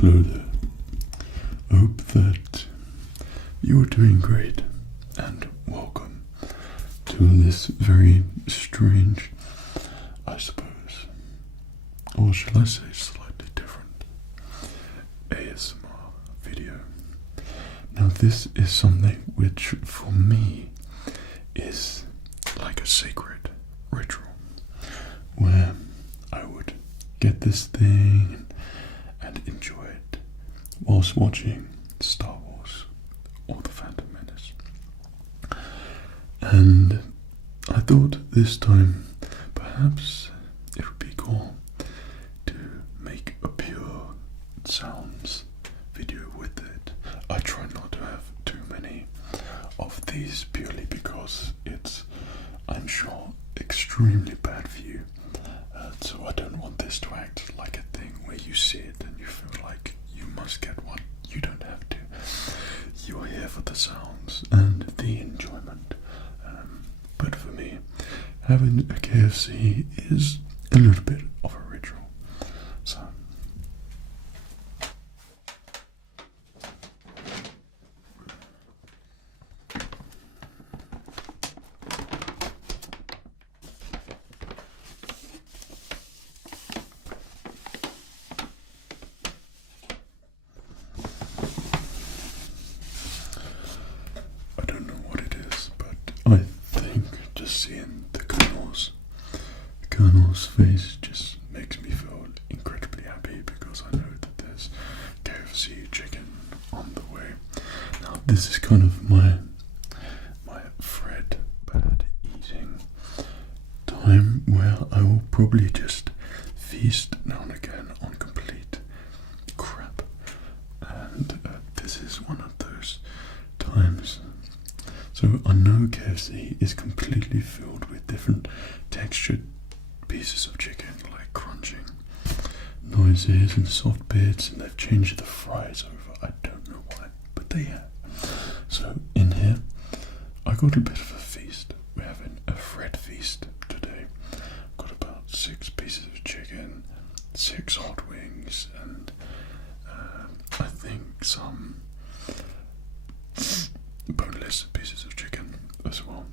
Hello there. Hope that you are doing great and welcome to this very strange, I suppose, or shall I say slightly different, ASMR video. Now this is something which for me is like a sacred ritual where I would get this thing and enjoy it whilst watching Star Wars or The Phantom Menace. And I thought this time perhaps it would be cool to make a pure sounds video with it. I try not to have too many of these purely because it's, I'm sure, extremely bad for you. So I don't want this to act like a thing where you see it and you feel like you must get one. You don't have to. You're here for the sounds and the enjoyment. But for me, having a KFC is a little bit of a ritual. So I don't know what it is, but I think just seeing the Colonel's face just makes me feel incredibly happy because I know that there's KFC chicken on the way. Now this is kind of my Fred bad eating time where I will probably just feast now and again on complete crap, and this is one of those times. So I know KFC is completely filled with different textured pieces of chicken, like crunching noises and soft bits, and they've changed the fries over. I don't know why, but they have. So in here, I got a bit of a feast. We're having a Fred feast today. Got about 6 pieces of chicken, 6 hot wings, and I think some boneless pieces of chicken as well.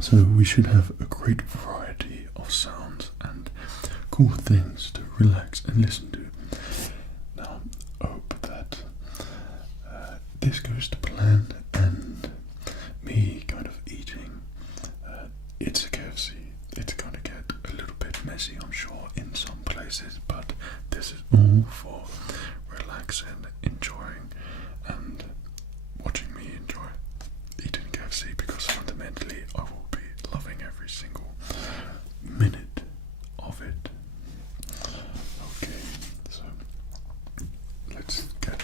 So we should have a great variety of sounds and cool things to relax and listen to. Now, I hope that this goes to plan and me kind of eating. It's a KFC. It's going to get a little bit messy, I'm sure, in some places, but this is all for relaxing, enjoying, and watching me enjoy eating KFC, because fundamentally I will be loving every single minute of it. Okay, so let's get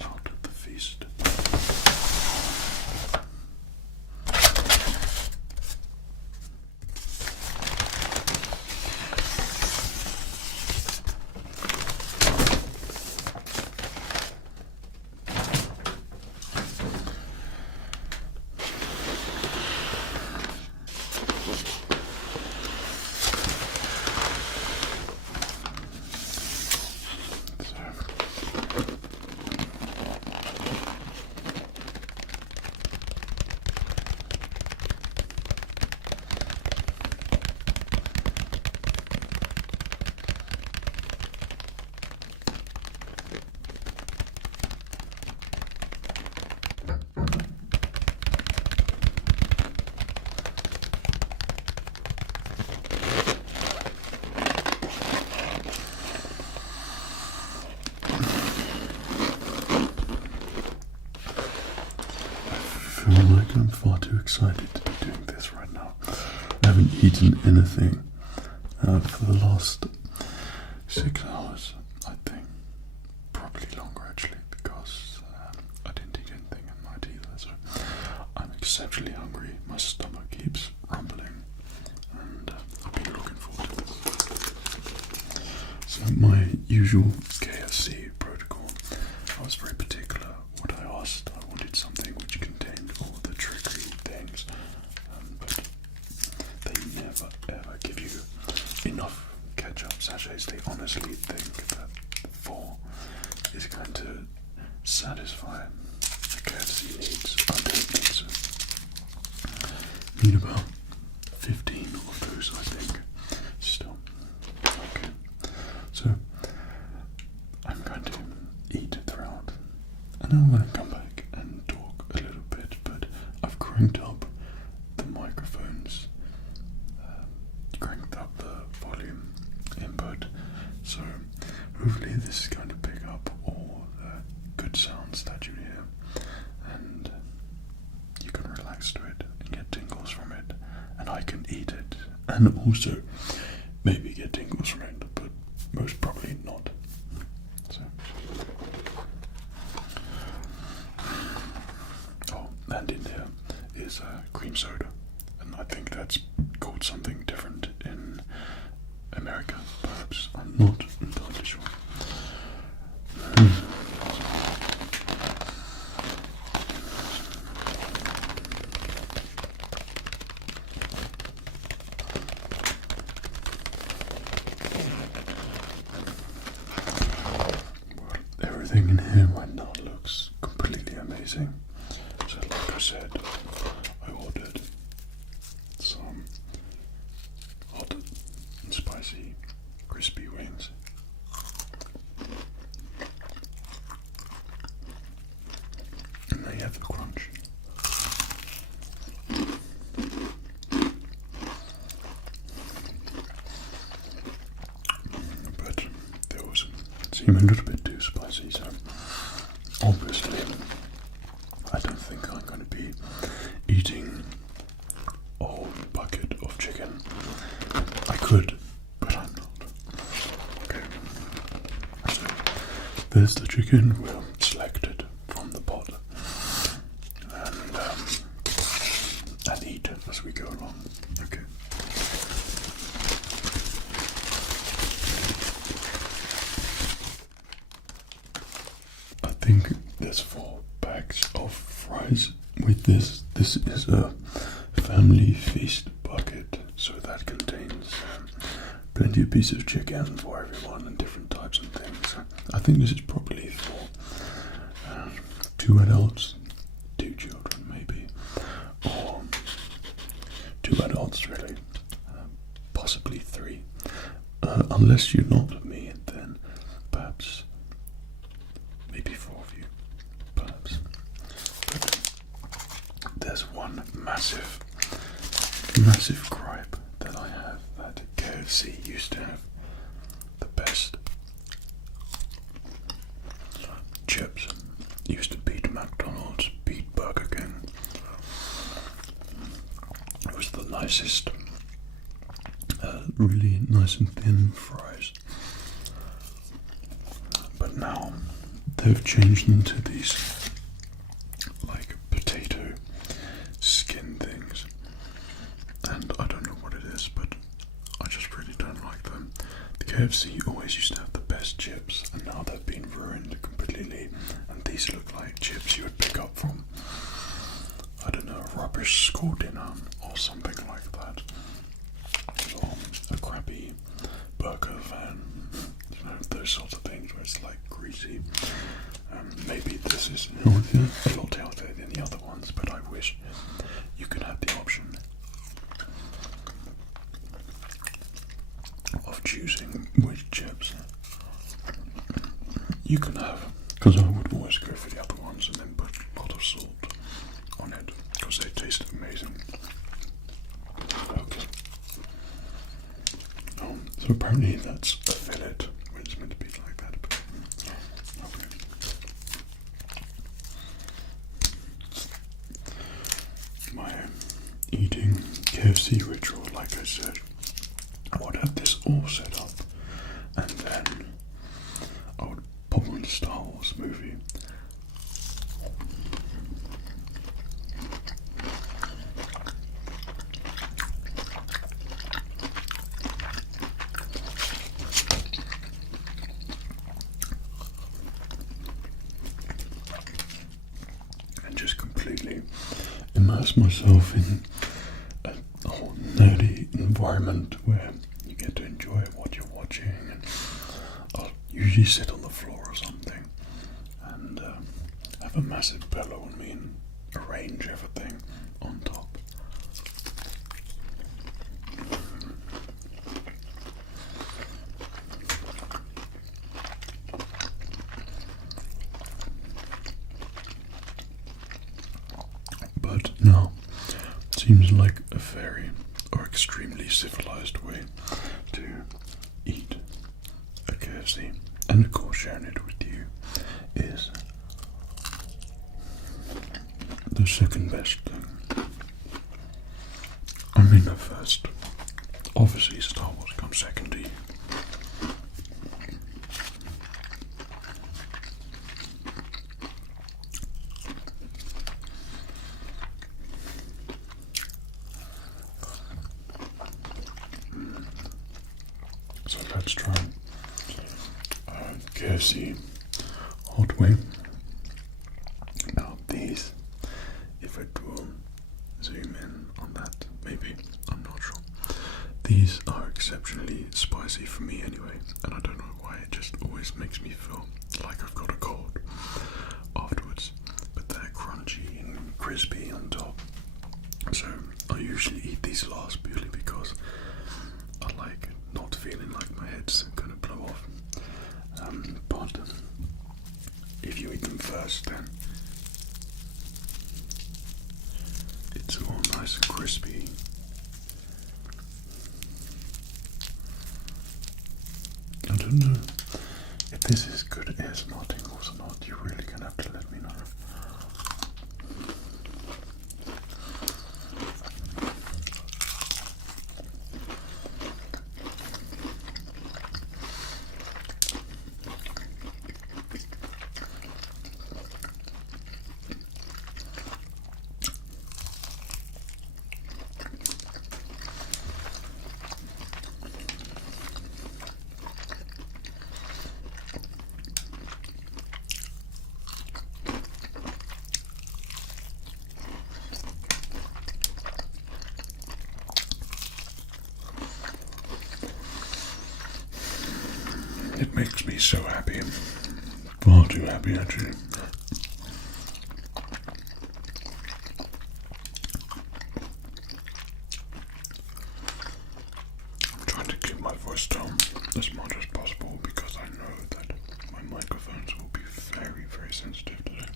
out of the feast. I feel like I'm far too excited to be doing this right now. I haven't eaten anything for the last 6 hours, I think. Probably longer actually, because I didn't eat anything at night either. So I'm exceptionally hungry. My stomach keeps rumbling, and I've been looking forward to this. So my usual KFC protocol, I was very particular what I asked. I wanted something which contained all the trickery things, honestly think that 4 is going to satisfy the KFC needs. I don't think so. Need about 15 of those, I think. Still. Okay. So I'm going to eat throughout, and I'm going to come back and talk a little bit, but I've cranked up the microphones, cranked up the volume input, so hopefully this is going to pick up all the good sounds that you hear, and you can relax to it and get tingles from it, and I can eat it, and also maybe get tingles from it, but most probably not. So. Oh, and in there is cream soda, and I think that's called something different in America, perhaps. I'm not entirely sure. Everything in here right now looks completely amazing. So like I said, I ordered some hot and spicy crispy wings. And they have the crunch. But they also seem a little bit too spicy, so obviously I don't think I'm going to be eating a whole bucket of chicken. I could, but I'm not. Okay, so there's the chicken. We'll select it from the pot and eat it as we go along. Okay. I think there's 4 bags of fries with this. This is a family feast bucket, so that contains plenty of pieces of chicken for everyone and different types of things. I think this is probably for 2 adults, 2 children maybe, or 2 adults really, possibly 3. Unless you're not me, then perhaps maybe 4 of you, perhaps. But there's one massive gripe that I have, that KFC used to have the best chips. Used to beat McDonald's, beat Burger King. It was the nicest, really nice and thin fries. But now they've changed into these like potato skin things, and I don't know what it is, but I just really don't like them. The KFC always used to have the best chips, and now they've been ruined completely, and these look like chips you would pick up from, I don't know, a rubbish school dinner or something like that, or a crappy burger van, you know, those sorts of things where it's like greasy. Maybe this is healthier, a lot healthier than the other ones, but I wish you could have the option of choosing which chips you can have, because I would always go for the other ones and then put a lot of salt on it because they taste amazing. Okay. So apparently that's a fillet when it's meant to be like that. But, okay. My eating KFC ritual, like I said, I would have this all set up, and then I would pop on the Star Wars movie. And just completely immerse myself in a whole nerdy environment where you get to enjoy what you're watching, and usually sit on the floor or something and have a massive pillow on me and arrange everything on top. But now, it seems like a very or extremely civilized way to eat a KFC, and of course sharing it with you is the second best thing. I mean the first. Obviously Star Wars comes second to you. So let's try KFC hot wing. Now these, if I will zoom in on that, maybe, I'm not sure. These are exceptionally spicy for me anyway, and I don't know why, it just always makes me feel like I've got a cold afterwards. But they're crunchy and crispy on top. So I usually eat these last purely because I like not feeling like my head's gonna blow off. But if you eat them first, then it's all nice and crispy. I don't know if this is good ASMR tingles or not. You're really gonna have to let me know. It makes me so happy. Far too happy, actually. I'm trying to keep my voice down as much as possible because I know that my microphones will be very, very sensitive today.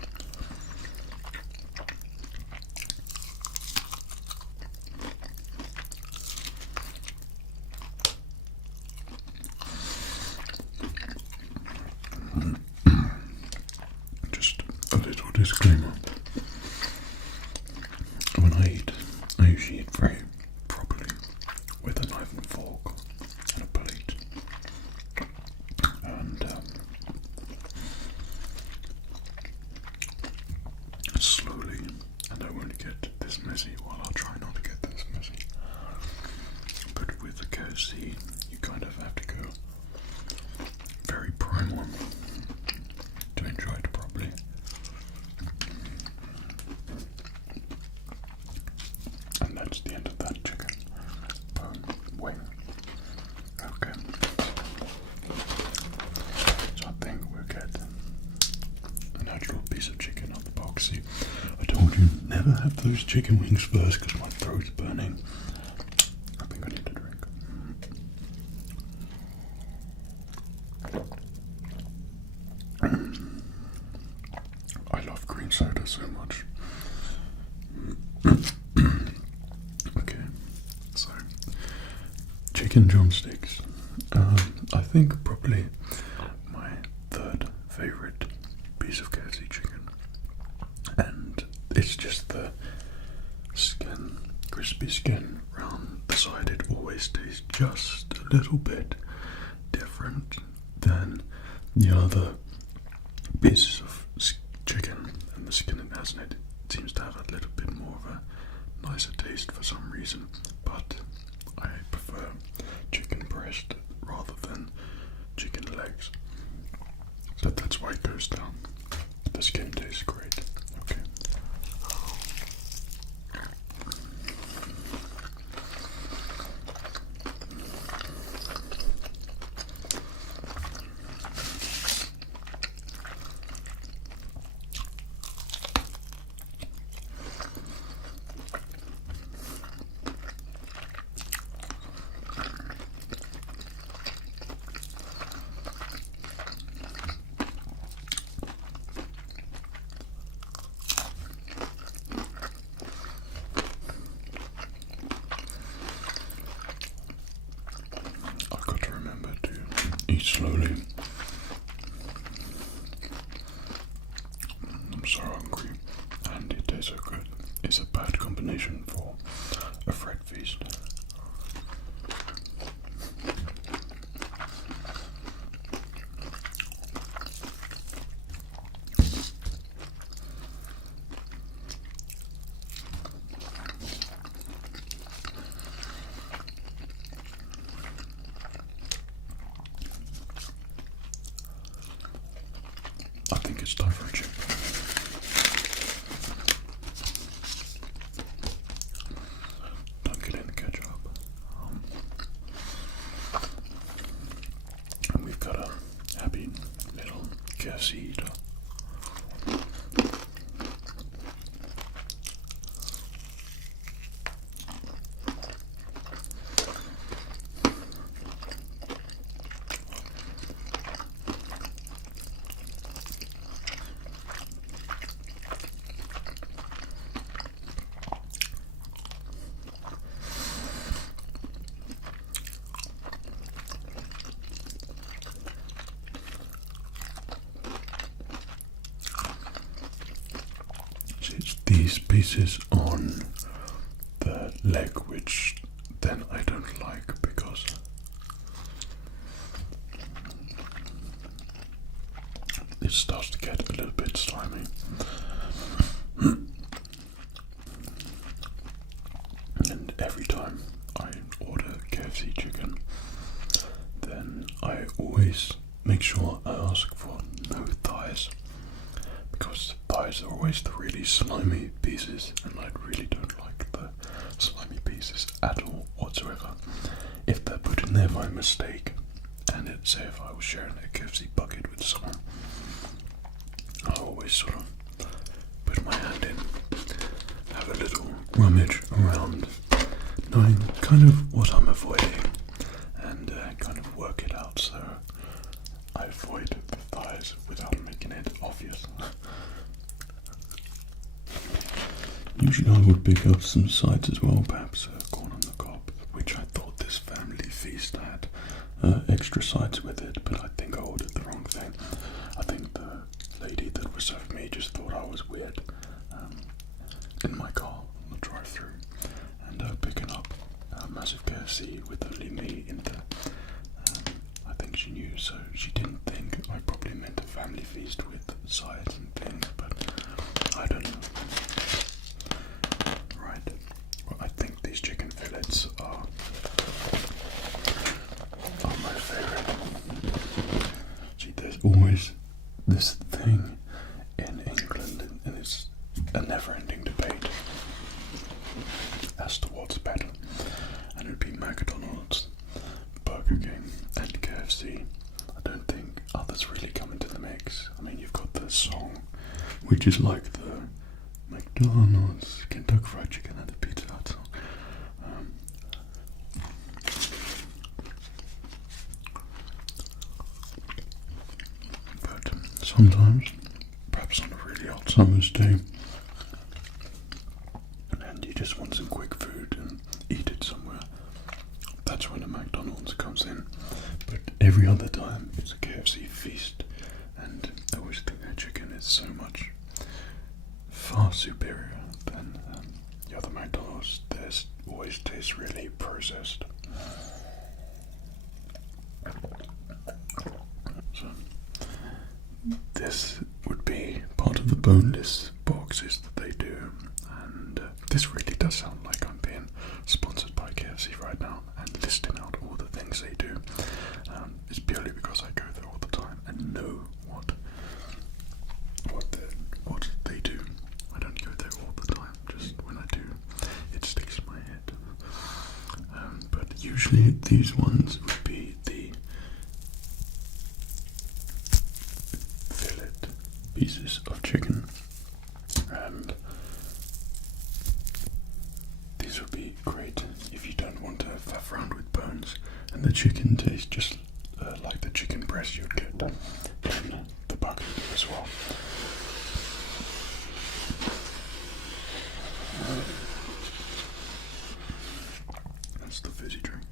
Just a little disclaimer. When I eat, I usually eat very properly with a knife and fork and a plate. And slowly, and I won't get this messy, well, I'll try not to get this messy. But with the KFC, you kind of have to go very primal to enjoy it properly. And that's the end of that chicken bone wing. Okay. So I think we'll get an actual piece of chicken out the box. See, I told you never have those chicken wings first because my throat's burning. I think I need a drink. I love green soda so much. Okay, so chicken drumsticks. I think probably my third favorite piece of KFC chicken, and it's just the skin, crispy skin around the side. It always tastes just a little bit different than the other pieces of chicken, and the skin it has in it seems to have a little bit more of a nicer taste for some reason, but I prefer chicken breast rather than chicken legs, so that's why it goes down. The skin tastes great. Okay. a Fred feast. I think it's time for a chip. Don't get in the ketchup. And we've got a happy little KFC eater. It's these pieces on the leg which then I don't like because it starts to get a little bit slimy. And every time I order KFC chicken, then I always make sure I ask for no thighs, because thighs are always the really slimy pieces, and I really don't like the slimy pieces at all whatsoever. If they're put in there by mistake, and say if I was sharing a KFC bucket with someone, I always sort of put my hand in, have a little rummage around, knowing kind of what I'm avoiding, and kind of work it out so I avoid the thighs without making it obvious. Usually I would pick up some sides as well, perhaps corn on the cob, which I thought this family feast had extra sides with it, but I think I ordered the wrong thing. I think the lady that was serving me just thought I was weird in my car on the drive-thru, and picking up a massive KFC with only me in there. I think she knew, so she didn't think I probably meant a family feast with sides and things, but I don't know. Right, well, I think these chicken fillets are my favourite. See, there's always this thing in England, and it's a never-ending debate as to what's better, and it'd be McDonald's, Burger King, and KFC. I don't think others really come into the mix. I mean, you've got the song, which is like the McDonald's, Kentucky Fried Chicken, and the Pizza Hut song. But sometimes, perhaps on a really hot summer's day, and you just want some quick food and eat it somewhere, that's when a McDonald's comes in. But every other time it's a KFC feast, and I always think their chicken is so much far superior than the other McDonald's. Theirs always tastes really processed. So this would be part of the boneless boxes that they do, and this really does sound like I'm being sponsored by KFC right now and listing out all the things they do. It's purely because I go there all the time and know what they do. I don't go there all the time, just when I do, it sticks in my head. But usually these ones would be the fillet pieces of chicken, and these would be great if you don't want to faff around with bones, and the chicken tastes just like the chicken breast you'd get in the bucket as well. That's the fizzy drink.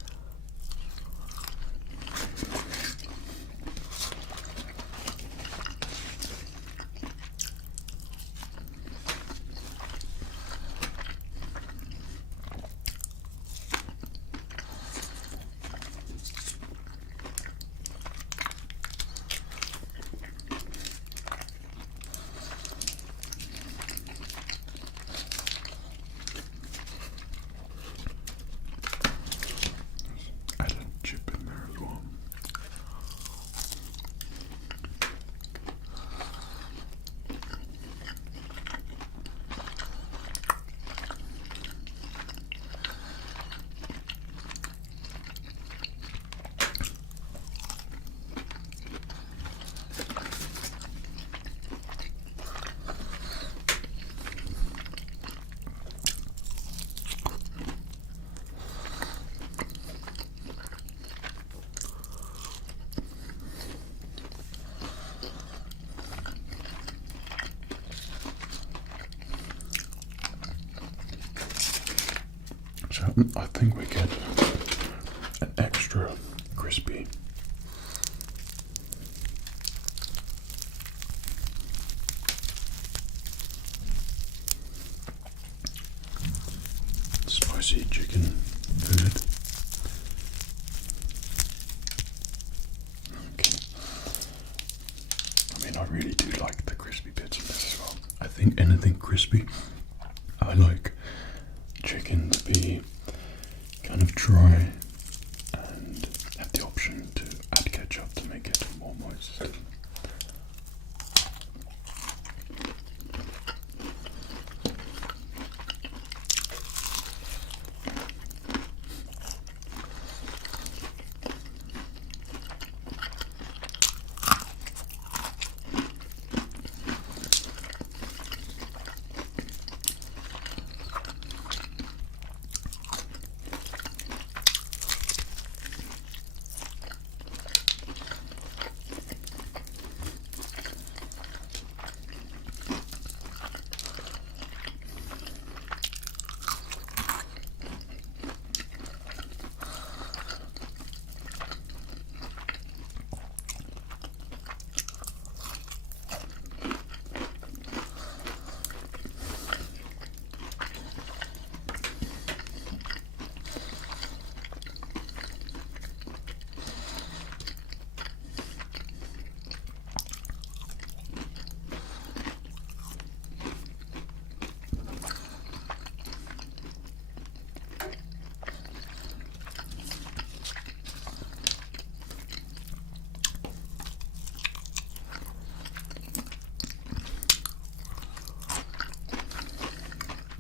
I think we get an extra crispy spicy chicken food. Okay. I mean, I really do like the crispy bits of this as well. I think anything crispy, I like chicken to be kind of dry and have the option to add ketchup to make it more moist.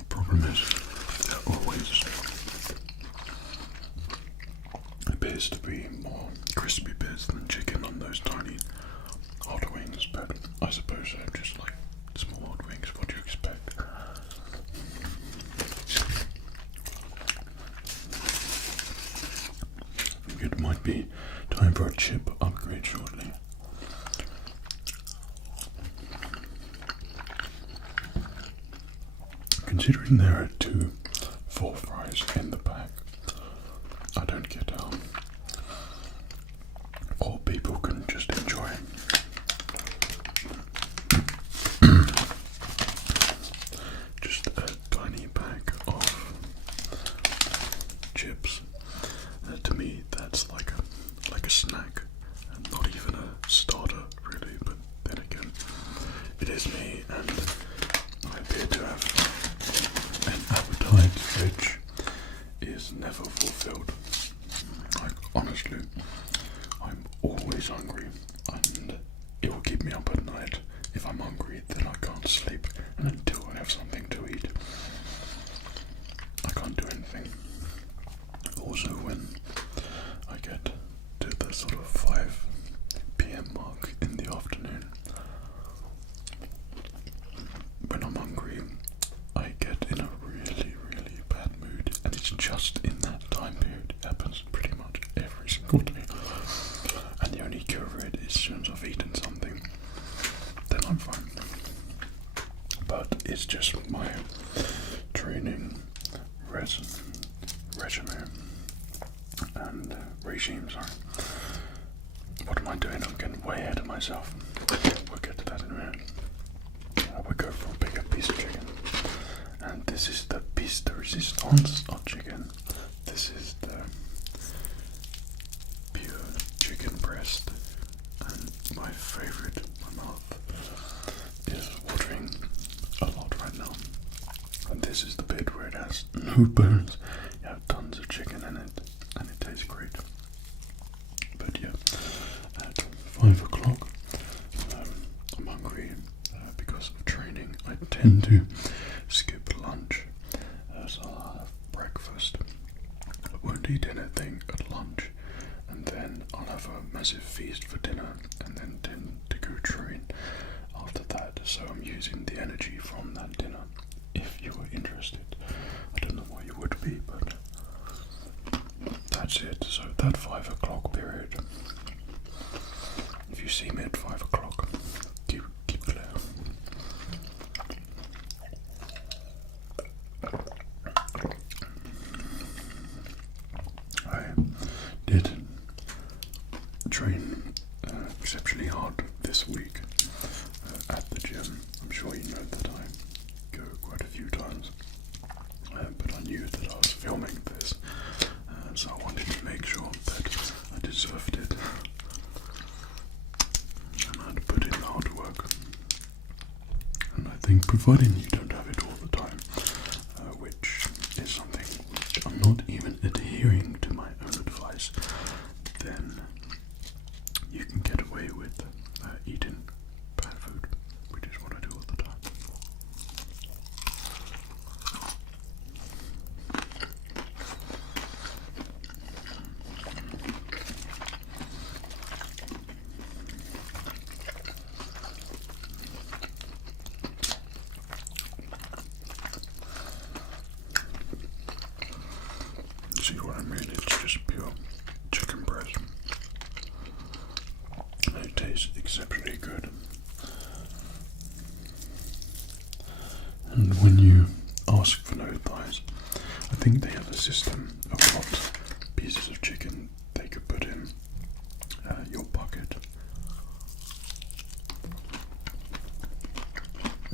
Problem is, there always appears to be more crispy bits than chicken on those tiny hot wings, but I suppose they're just like small hot wings. What do you expect? I think it might be time for a chip upgrade shortly. Considering there are 2 full fries in the pack, I don't get how all people can just enjoy just a tiny pack of chips. To me, that's like a snack, and not even a starter, really. But then again, it is me, and I appear to have an appetite which is never fulfilled. Like, honestly, I'm always hungry, and it will keep me up at night. If I'm hungry, then I can't sleep, and until I have something to eat, I can't do anything. Also, when I get to the sort of 5 p.m. mark in the afternoon, when I'm hungry, I get in a really, really bad mood, and it's just in that time period. It happens pretty much every single day, and the only cure for it is as soon as I've eaten something, then I'm fine. But it's just my training regimen and regime, sorry. What am I doing? I'm getting way ahead of myself. We'll get to that in a minute. I would go for a bigger piece of chicken. And this is the piece de resistance of chicken. This is the pure chicken breast. And my favorite, my mouth is watering a lot right now. And this is the bit where it has no bones. You have tons of chicken in it, and it tastes great. But yeah, at 5 o'clock, I'm hungry because of training. I tend to skip lunch, so I'll have breakfast. I won't eat anything at lunch, and then I'll have a massive feast for dinner, and then tend to go train after that. So I'm using the energy from that dinner. If you were interested, I don't know why you would be, but that's it. So that 5 o'clock period, if you see me at 5 o'clock, keep clear. knew that I was filming this, so I wanted to make sure that I deserved it, and I had to put in the hard work. And I think, providing you don't have it all the time, which is something which I'm not even adhering to my own advice, then you can get away with eating bad food, which is what I do all the time. See what I mean? It's just pure chicken breast. And it tastes exceptionally good. And when you ask for no thighs, I think they have a system of what pieces of chicken they could put in your bucket.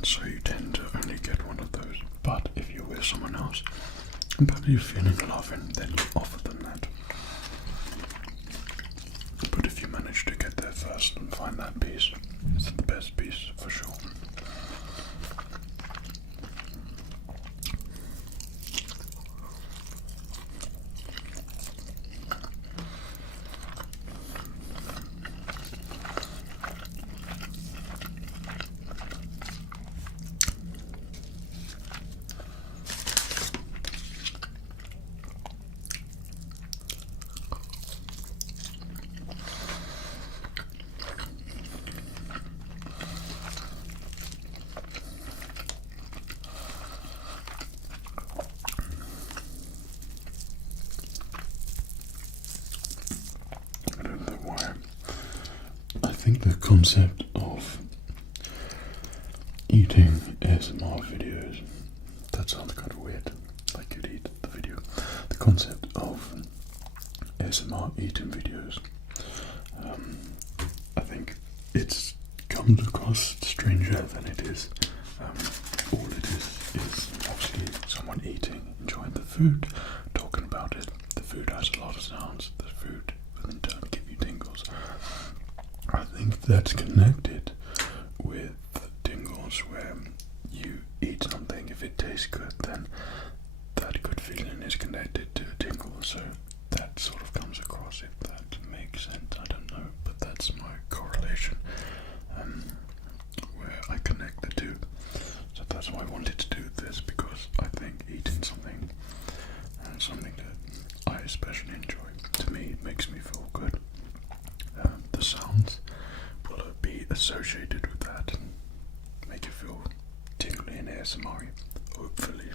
So you tend to only get one of those. But if you're with someone else, and perhaps you're feeling loving, then you offer them that. But if you manage to get there first and find that piece, it's the best piece for sure. I think the concept of eating ASMR videos, that sounds kind of weird, like you'd eat the video. The concept of ASMR eating videos, I think it comes across stranger than it is. All it is actually someone eating, enjoying the food, talking about it. The food has a lot of sounds, the food will in turn give you tingles. I think that's connected with tingles where you eat something, if it tastes good, then that good feeling is connected to a tingle, so that sort of comes across, if that makes sense. I don't know, but that's my correlation, where I connect the two. So that's why I wanted to do this, because I think eating something, something that I especially enjoy, to me it makes me feel good. The sounds will be associated with that and make you feel tingly and ASMR, hopefully.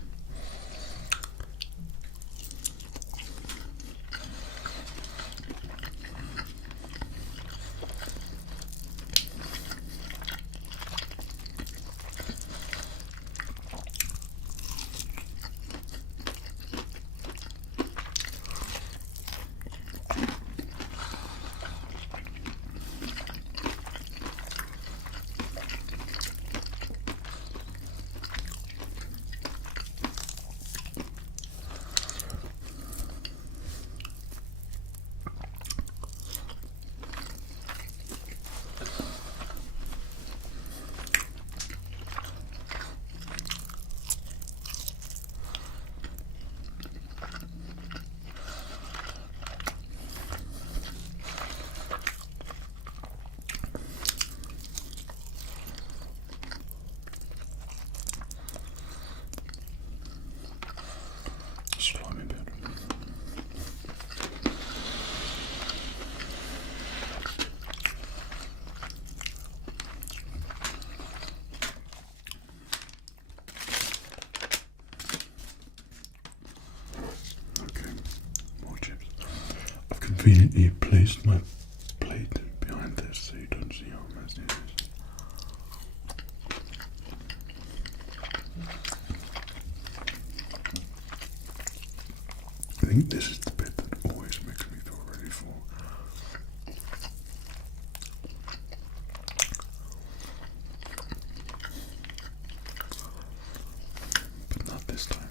Conveniently placed my plate behind this so you don't see how messy it is. I think this is the bit that always makes me feel really full. But not this time.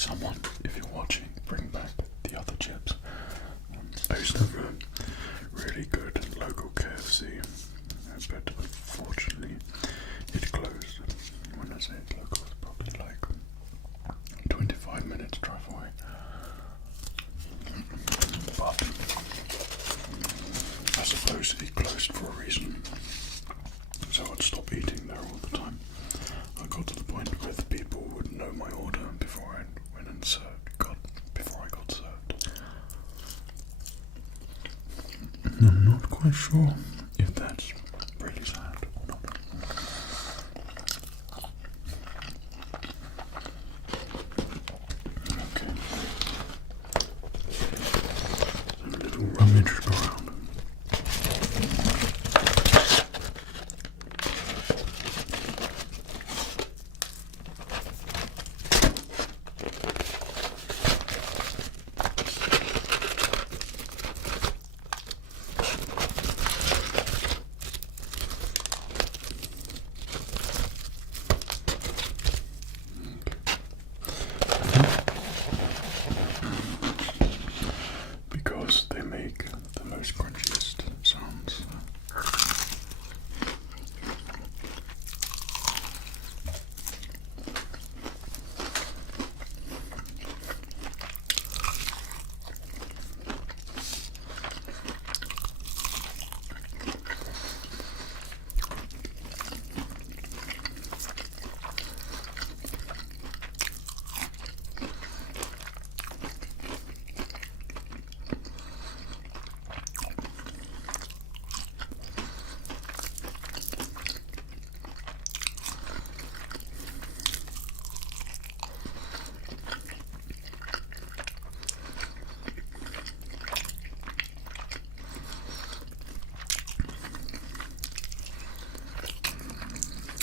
someone, if you're watching, bring back the other chips. I used to have a really good local KFC, but unfortunately it closed. When I say local, it's probably like 25 minutes drive away. But I suppose it closed for a reason, so I'd stop eating there all the time. I got to the point where the people would know my order before I went and before I got served. I'm not quite sure if that's really sad or not. Okay. A little rummage around. Because they make the most crunchiest sounds.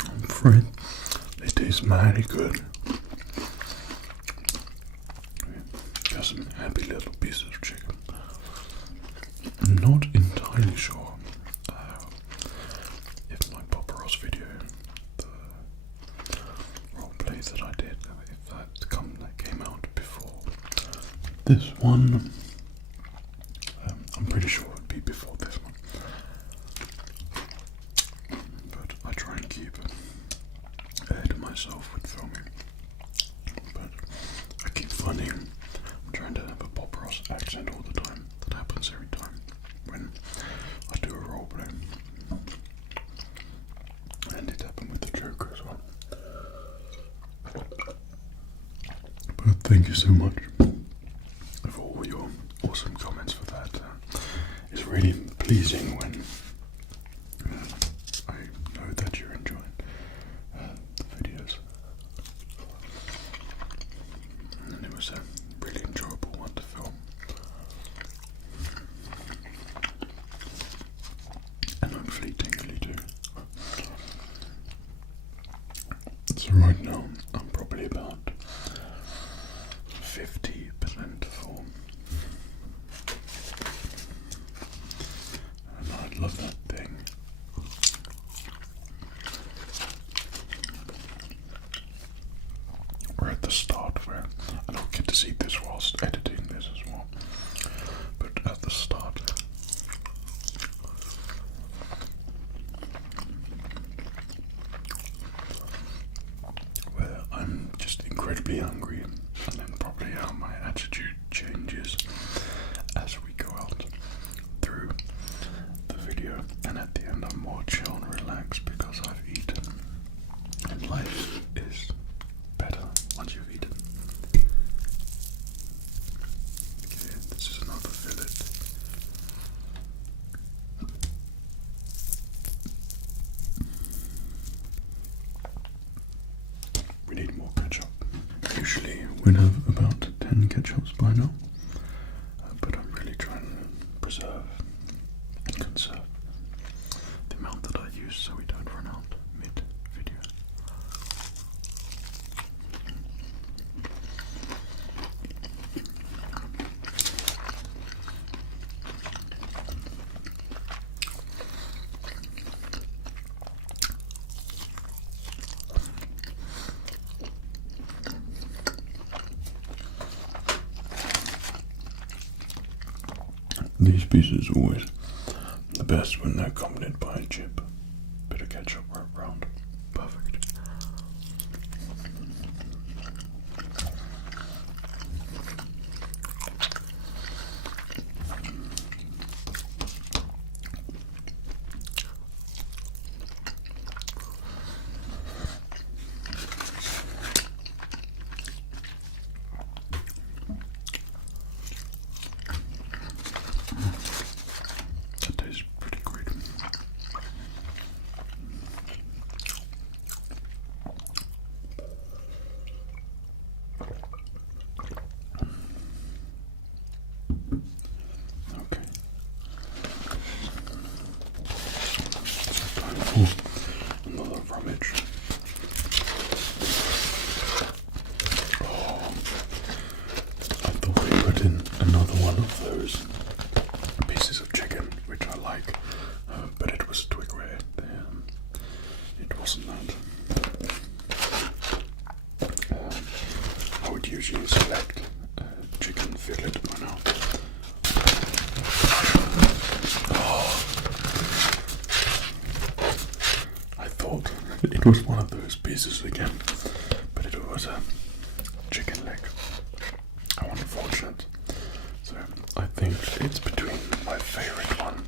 I'm afraid they taste mighty good. Got some happy little pieces of chicken. I'm not entirely sure if my Papa Ross video, the roleplay that I did, if that came out before this one. I'm pretty sure it would be before this one. But I try and keep ahead of myself with filming. But I keep finding I'm trying to have a Bob Ross accent all the time. That happens every time when I do a roleplay. And it happened with the Joker as well. But thank you so much for all your awesome comments for that. It's really pleasing when I know that you're enjoying the videos. And it was a really enjoyable one to film. And hopefully tingly too. So right now I'm probably about 50% full. And I love that thing. We're at the start where I don't get to see this whilst editing this as well. But at the start, where I'm just incredibly hungry, and then probably how my attitude changes as we go out through the video, and at the end I'm more chill and relaxed because I've eaten, and life is better once you've eaten. Okay, this is another fillet. We need more ketchup. Usually we'd have about 10 ketchups by now, but I'm really trying to preserve and conserve the amount that I use so we don't run out mid-video. pieces are always the best when they're accompanied by a chip. Bit of ketchup right round. Perfect. That tastes pretty great. Okay. So time for another rummage. Oh, I thought we put in another one of those pieces of chicken, which I like, but it was twig rare. It wasn't that. I would usually select chicken fillet by now. Oh, I thought it was one of those pieces again, but it was a chicken leg. How unfortunate. So I think it's between my favorite one.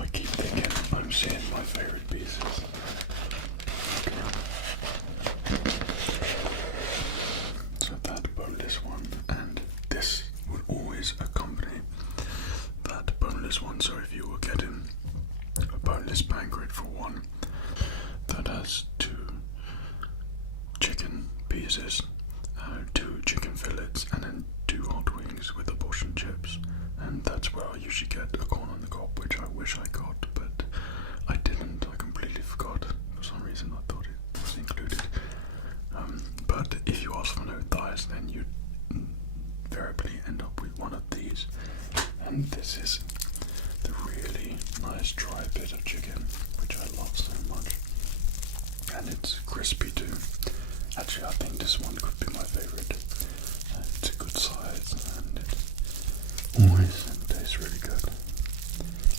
I keep thinking I'm seeing my favorite pieces. So that boneless one, and this would always accompany that boneless one. So if you were getting a boneless banquet for one that has two chicken pieces, two chicken fillets, and then two hot wings with a portion chips, and that's where I usually get a corn on the cob, which I wish I got, but I didn't. I completely forgot. For some reason I thought it was included. But if you ask for no thighs, then you invariably end up with one of these, and this is the really nice dry bit of chicken, which I love so much, and it's crispy too. Actually, I think this one could be my favorite. It's a good size, and it always tastes really good.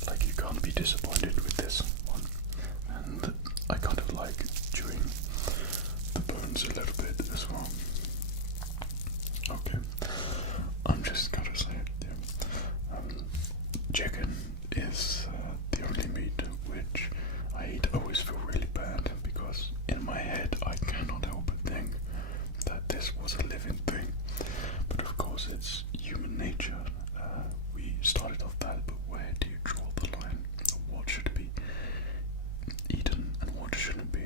Like, you can't be disappointed with this one. And I kind of like chewing the bones a little bit as well. Okay, I'm just gonna say it. Yeah. Chicken is the only meat which I eat. I always feel really bad because in my head I cannot help but think that this was a living thing. But of course, it's human nature. We started off that, but where do you draw the line? What should be eaten and what shouldn't be?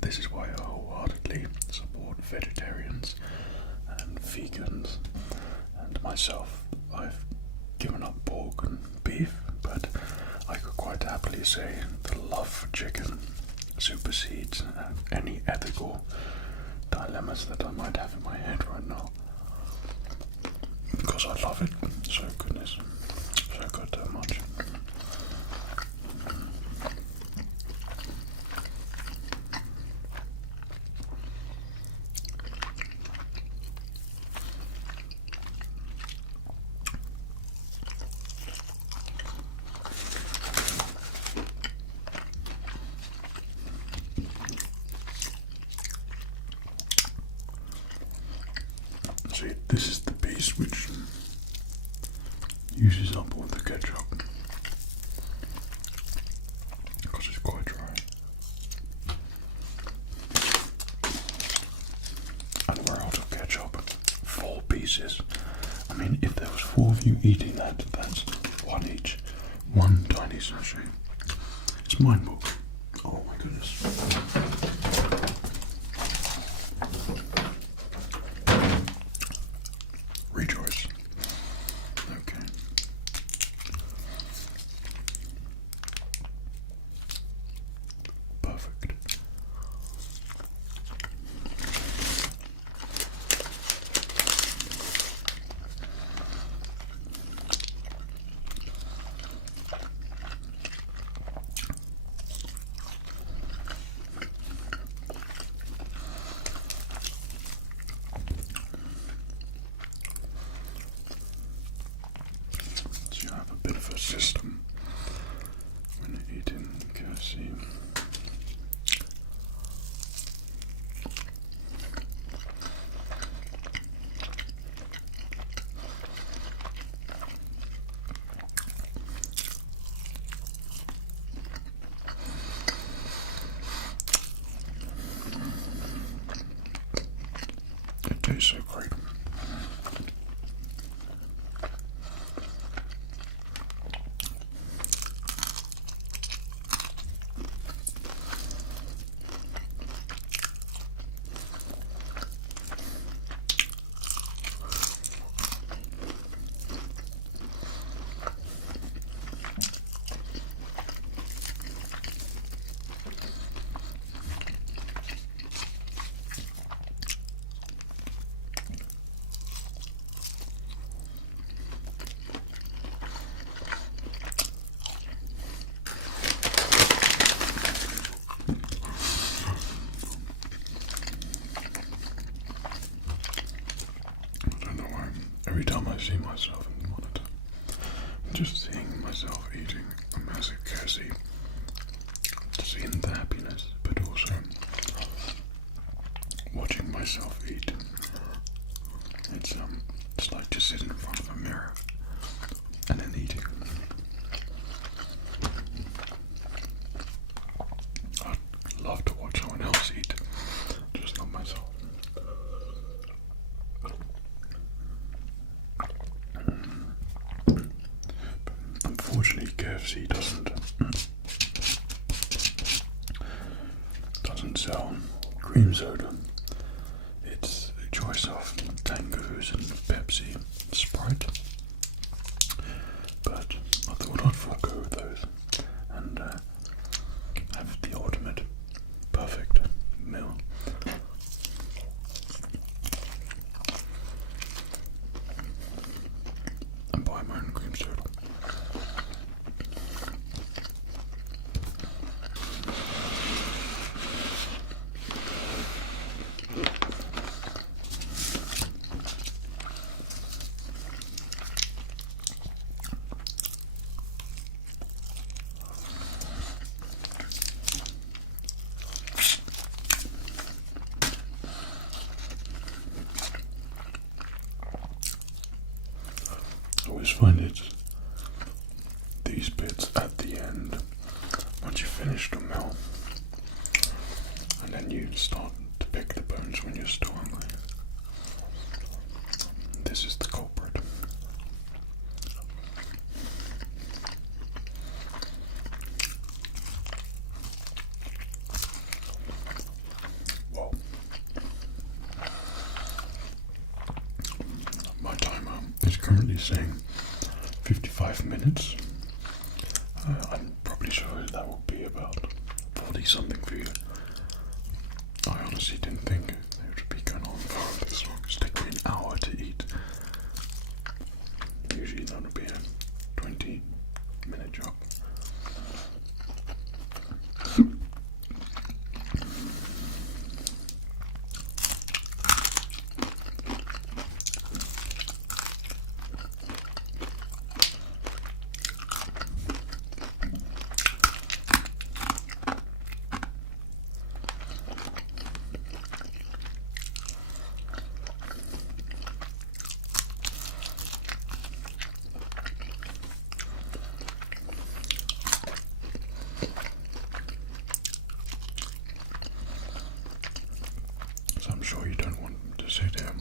This is why I wholeheartedly support vegetarians and vegans, and myself. I've given up pork and beef, but I could quite happily say the love for chicken supersedes any ethical dilemmas that I might have in my head right now, because I love it so goodness, so good much. See, this is the piece which uses up all the ketchup because it's quite dry. And we're out of ketchup. 4 pieces. I mean, if there was 4 of you eating that, that's 1 each. 1 tiny sachet. It's mind-boggling. Oh my goodness. Rejoice. Okay. Perfect. every time I see myself in the monitor, I'm just seeing myself eating a massive KFC, seeing the happiness, but also watching myself eat. It's like just sitting in front of a mirror and then eating. I'd love to watch someone else eat, just not myself. But unfortunately, KFC doesn't sell cream soda. It's a choice of Tango's and Pepsi, Sprite. But I thought I'd forego those and have the ultimate perfect meal. And buy my own cream soda. I always find it, these bits at the end, once you finish the meal, and then you start to pick the bones when you're still hungry. This is the culprit. Well, my timer is currently saying 55 minutes. I'm probably sure that will be about 40 something for you. I honestly didn't think it would be going on for this long. It's taking me an hour to eat. Usually that would be a 20-minute job. I'm sure you don't want to sit here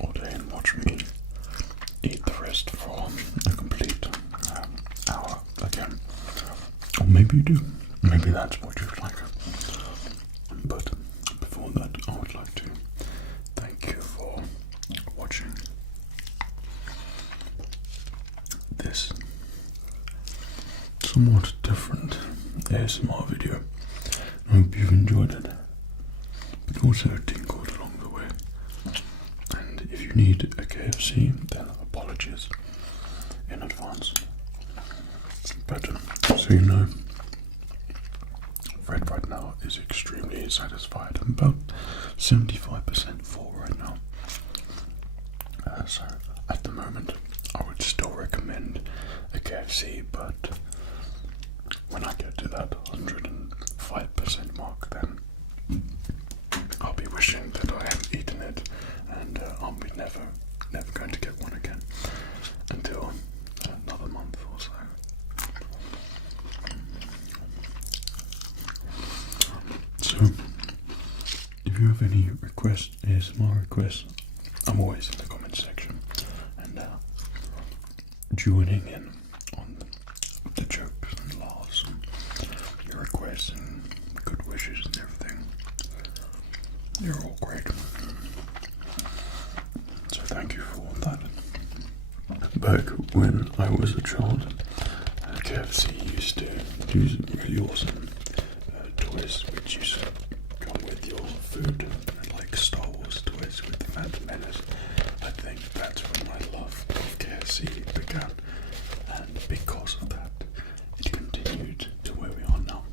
all day and watch me eat the rest for a complete hour again. Or maybe you do. Maybe that's what you'd like. But before that, I would like to thank you for watching this somewhat different ASMR video. I hope you've enjoyed it. But also tinkled along the way. And if you need a KFC, then apologies in advance. But so you know, Fred right now is extremely satisfied. I'm about 75% full right now. So at the moment, I would still recommend a KFC, but when I get to that 105% mark, then I'll be wishing that I hadn't eaten it, and I'll be never going to get one again until another month or so. So, if you have any requests, ASMR requests, I'm always in the comment section and joining in on the jokes and laughs and your requests and good wishes and everything. You're all great. So thank you for all that. Back when I was a child, KFC used to do some really awesome toys which used to come with your food, like Star Wars toys with the Phantom Menace. I think that's when my love of KFC began, and because of that, it continued to where we are now.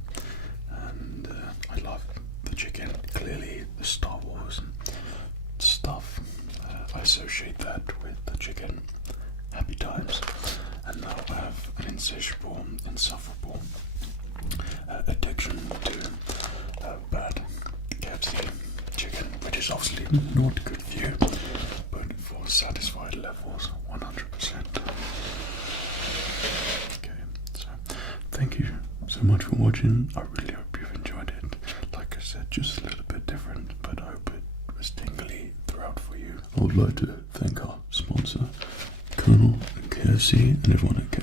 And I love the chicken. Clearly, the Star Wars and stuff, I associate that with chicken, happy times. And now I have an insatiable, insufferable addiction to bad KFC chicken, which is obviously not good for you, but for satisfied levels, 100%. Okay, so thank you so much for watching. I really hope you've enjoyed it. Like I said, just a little bit different, but I hope it was tingly throughout for you. I would like to thank our sponsor, Colonel and KFC, and everyone at KFC.